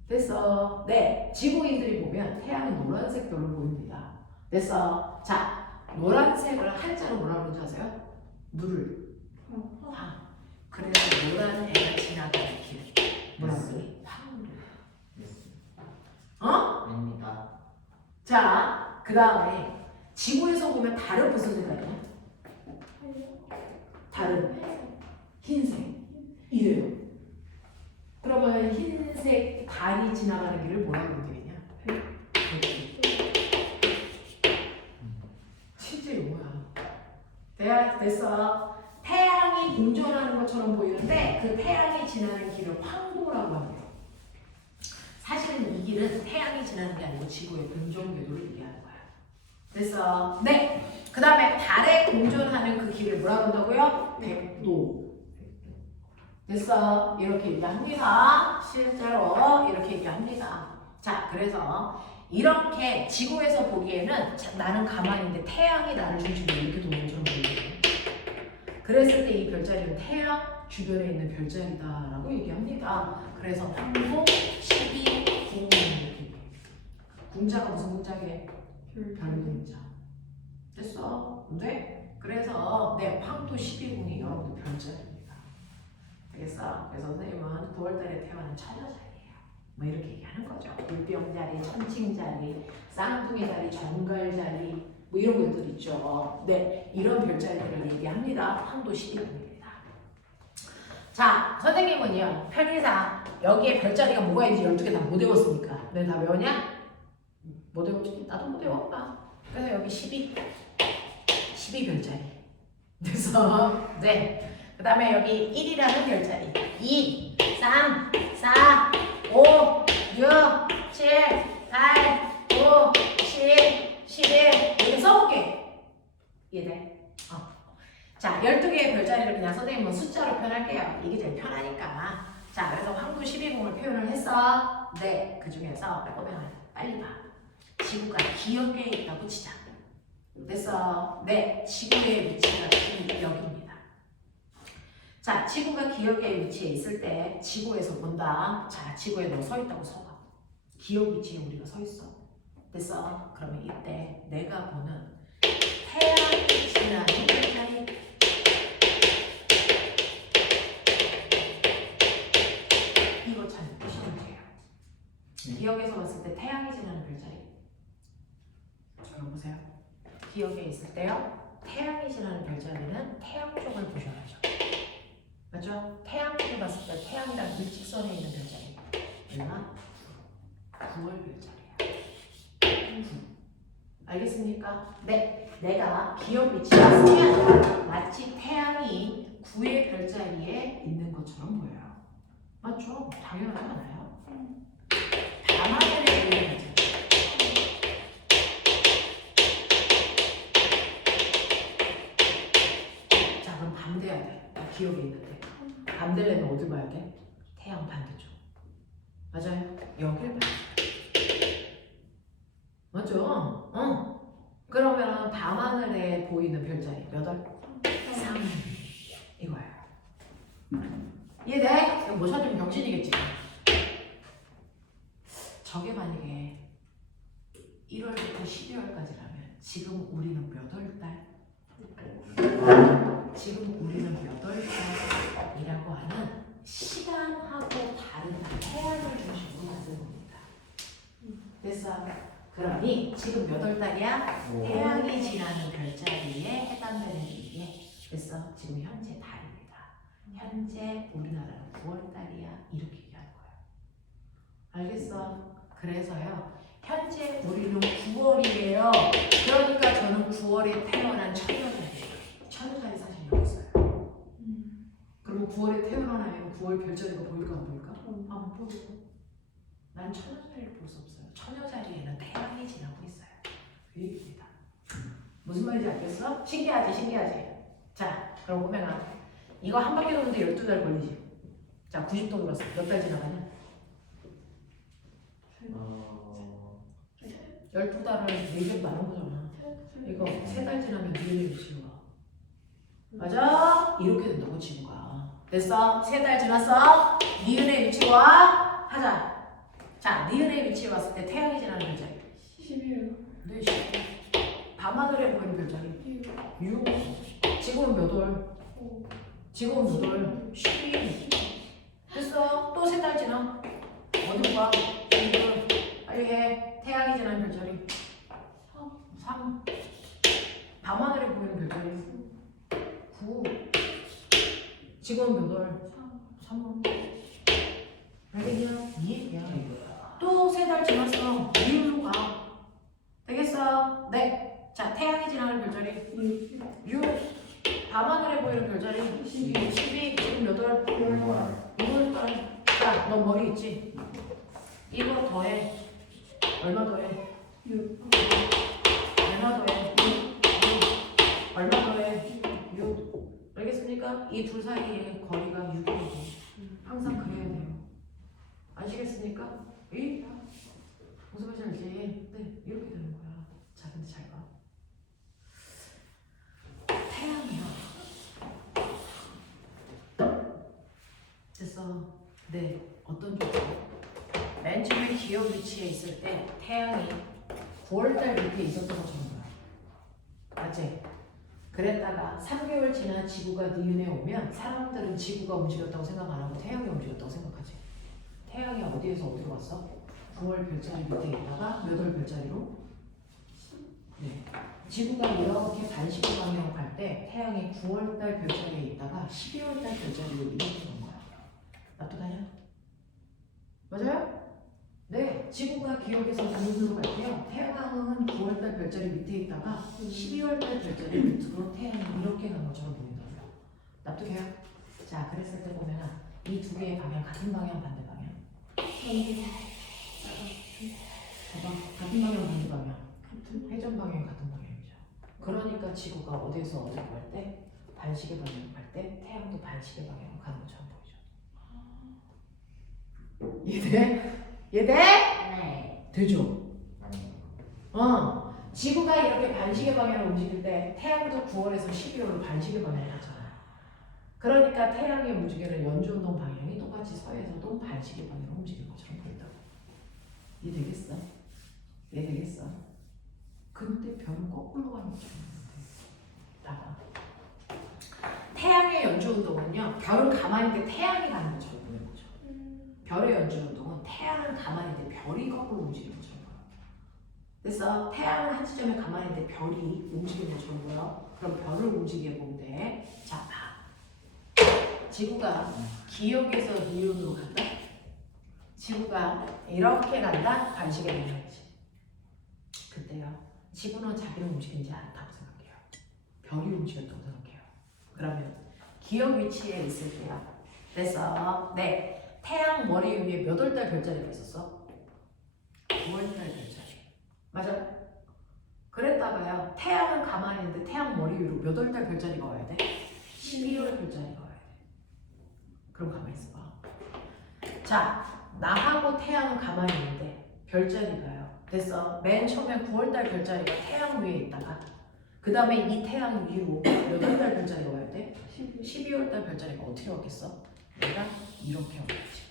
됐어. 네, 지구인들이 보면 태양은 노란색 별로 보입니다. 됐어. 자, 노란색을 한자로 뭐라 그러는지 아세요? 물. 그래서 노란 애가 지나가는 길. 뭐라 그러니? 황로. 아닙니다. 자, 그 다음에 지구에서 보면 달은 무슨 색깔이야? 달은 흰색. 이래요. 그러면 흰색 달이 지나가는 길을 뭐라고 얘기하냐? 됐어. 태양이 공전하는 것처럼 보이는데 그 태양이 지나는 길을 황도라고 합니다. 사실은 이 길은 태양이 지나는 게 아니고 지구의 공전 궤도를 얘기하는 거야. 됐어. 네. 그 다음에 달에 공전하는 그 길을 뭐라고 한다고요? 백도. 됐어. 이렇게 얘기합니다. 실제로 이렇게 얘기합니다. 자, 그래서 이렇게 지구에서 보기에는 나는 가만히 있는데 태양이 나를 중심으로 이렇게 도는 것처럼 보이거든요. 그랬을 때 이 별자리는 태양 주변에 있는 별자리다라고 얘기합니다. 그래서 황도 12궁 이렇게. 궁자가 무슨 궁자게? 별궁자. 됐어? 네? 그래서 네, 황도 12궁이 여러분들 별자리입니다. 알겠어? 그래서 선생님은 9월달에 태어난 처녀자리예요. 뭐 이렇게 얘기하는 거죠. 물병자리, 천칭자리, 쌍둥이 자리, 정갈자리 뭐 이런 것들 있죠. 네, 이런 별자리들을 얘기합니다. 황도 12궁입니다. 자, 선생님은요, 편의상 여기에 별자리가 뭐가 있는지 12개 다 못 외웠으니까. 네, 다 외웠냐? 못 외웠지? 나도 못 외웠다. 그래서 여기 12 별자리. 그래서 네. 그 다음에 여기 1이라는 별자리. 2, 3, 4, 5, 6, 7, 8, 9, 10, 11 이렇게 써볼게. 이해돼? 자, 12개의 별자리를 그냥 선생님은 숫자로 표현할게요. 이게 제일 편하니까. 자, 그래서 황도 12궁을 표현을 했어. 네, 그 중에서 꼬맹아 빨리 봐. 지구가 기역에 있다고 치자. 됐어? 네, 지구의 위치가 여기입니다. 자, 지구가 기역의 위치에 있을 때 지구에서 본다. 자, 지구에 너 서 있다고 서봐. 기역 위치에 우리가 서 있어. 됐어? 그러면 이때 내가 보는 태양이 지나는 별자리. 이거 잘 보시면 돼요. 기역에서 봤을 때 태양이 지나는 별자리. 여러분 보세요. 기역에 있을 때요. 태양이 지나는 별자리는 태양 쪽을 보셔야죠. 맞죠? 태양 쪽을 봤을 때 태양이랑 일직선에 있는 별자리. 얼마? 9월 별자리야. 9. 알겠습니까? 네. 내가 기역 위치가 쓰면 마치 태양이 9의 별자리에 있는 것처럼 보여요. 맞죠? 당연하지 않아요? 밤하늘에 보이는 별자리. 자, 그럼 밤 돼야 돼. 기억에 있는데. 밤 되려면 어딜 봐야 돼? 태양 반대쪽. 맞아요? 여길 봐야 돼. 맞죠? 그러면 밤하늘에 보이는 별자리 몇 월? 3. 이거야. 이해돼? 이거 못 찾으면 병신이겠지. 저게 만약에 1월부터 12월까지라면 지금 우리는 몇 월달? 지금 우리는 몇 월달이라고 하는 시간하고 다른 태양을 중심으로 만든 겁니다. 됐어? 그러니 지금 몇 월달이야? 태양이 지나는 별자리에 해당되는 이게 됐어? 지금 현재 달입니다. 현재 우리나라는 9월달이야. 이렇게 얘기하는 거야. 알겠어? 그래서요. 현재 우리는 9월이에요. 그러니까 저는 9월에 태어난 처녀자리예요. 처녀자리 사실 여기 있어요. 그럼 9월에 태어나면 9월 별자리가 보일까 안 보일까? 안 보여. 난 처녀자리를 볼 수 없어요. 처녀자리에는 태양이 지나고 있어요. 그 얘기입니다. 무슨 말인지 알겠어? 신기하지? 신기하지? 자, 그럼 보면 이거 한 바퀴 도는데 12달 걸리지? 자, 90도 돌았어. 몇 달 지나가냐? 12달은 4개 많은 거잖아. 이거 3달 지나면 니은의 위치로 가. 맞아? 이렇게 된다고 지구가. 됐어? 3달 지났어? 니은의 위치로 와. 하자. 자, 니은의 위치에 왔을 때 태양이 지나는 별자리. 11월. 네, 10. 밤하늘에 보이는 별자리. 6. 지금은 몇 월? 지금은 몇 월? 12. 됐어? 또 3달 지나. 어디로 가? 빨리 해. 태양이 지나는 별자리. 3. 밤하늘에 보이는 별자리. 9. 지금은 몇 월? 3월. 알겠냐? 이 얘기야. 또 3달 지났어. 이리로 가. 되겠어? 네. 자, 태양이 지나는 별자리. 6. 밤하늘에 얼마에 보이는 별자리? 12. 지금 몇 월? 6월. 6월달. 자, 너 머리 있지? 이거 더해. 얼마 더해? 6. 얼마 더해? 6. 얼마 더해? 6. 알겠습니까? 이 둘 사이의 거리가 6이고 항상 그래야 돼요. 아시겠습니까? 이? 무슨 말인지 알지? 네, 이렇게 되는 거야. 자, 근데 잘 봐. 태양이야. 됐어. 네, 어떤 쪽으로? 맨 처음에 기억 위치에 있을 때 태양이 9월달 밑에 있었던 것처럼 보여. 맞지? 그랬다가 3개월 지나 지구가 니은에 오면 사람들은 지구가 움직였다고 생각 안 하고 태양이 움직였다고 생각하지. 태양이 어디에서 어디로 왔어? 9월 별자리 밑에 있다가 몇 월 별자리로? 네. 지구가 이렇게 반시계 방향으로 갈 때 태양이 9월달 별자리에 있다가 12월달 별자리로 이렇게 온 거야. 납득하냐? 맞아요? 네. 지구가 기억에서 니은으로 갈 때요. 태양은 9월달 별자리 밑에 있다가 12월달 별자리 밑으로 태양이 이렇게 간 것처럼 보인다고요. 납득해요? 자, 그랬을 때 보면은 이 두 개의 방향 같은 방향 반대 방향. 봐봐, 같은 방향 반대 방향. 회전 방향이 같은 방향이죠. 그러니까 지구가 어디에서 어디로 갈 때 반시계 방향으로 갈 때 태양도 반시계 방향으로 가는 것처럼 보이죠. 이해돼? 이해돼? 네. 되죠? 지구가 이렇게 반시계 방향으로 움직일 때 태양도 9월에서 12월로 반시계 방향으로 가잖아요. 그러니까 태양이 움직이는 연주운동 방향이 똑같이 서해에서도 반시계 방향으로 움직이는 것처럼 보인다고. 이해되겠어? 이해되겠어? 근데 별은 거꾸로 가는 것처럼 보이는데. 봐봐. 태양의 연주운동은요, 별은 가만히 있는데 태양이 가는 것처럼 보이는 거죠. 별의 연주운동은 태양은 가만히 있는데 별이 거꾸로 움직이는 것처럼 보여. 그래서 태양은 한 지점에 가만히 있는데 별이 움직이는 것처럼 보여. 그럼 별을 움직이게 보면 돼. 자, 봐. 지구가 기역에서 니은으로 간다. 지구가 이렇게 간다. 반시계 방향이지. 그때요. 지구는 자기를 움직이지 않다고 생각해요. 별이 움직였다고 생각해요. 그러면 기역 위치에 있을 때요. 그래서 네. 태양 머리 위에 몇 월달 별자리가 있었어? 9월달 별자리. 맞아? 그랬다가요. 태양은 가만히 있는데 태양 머리 위로 몇 월달 별자리가 와야 돼? 12월 별자리가 와야 돼. 그럼 가만히 있어봐. 자, 나하고 태양은 가만히 있는데 별자리가요. 됐어. 맨 처음에 9월달 별자리가 태양 위에 있다가 그 다음에 이 태양 위로 몇 월달 별자리가 와야 돼? 12월달 별자리가 어떻게 왔겠어? 내가 이렇게 오겠지.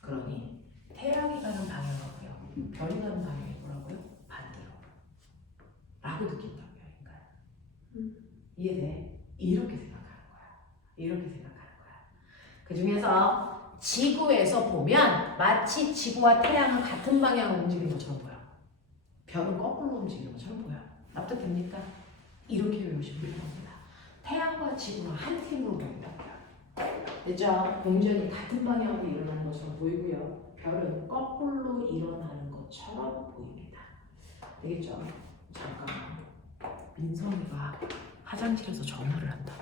그러니 태양이 가는 방향하고요, 별이 가는 방향이 뭐라고요? 반대로 라고 느낀다고요. 그러니까 이해돼? 이렇게 생각하는 거야. 이렇게 생각하는 거야. 그 중에서 지구에서 보면 마치 지구와 태양은 같은 방향으로 움직이는 것처럼 보여. 별은 거꾸로 움직이는 것처럼 보여. 납득됩니까? 이렇게 외우시면 됩니다. 태양과 지구는 한 팀으로 보인다고요. 됐죠? 공전이 같은 방향으로 일어나는 것처럼 보이고요. 별은 거꾸로 일어나는 것처럼 보입니다. 되겠죠? 잠깐. 민성이가 화장실에서 전화를 한다.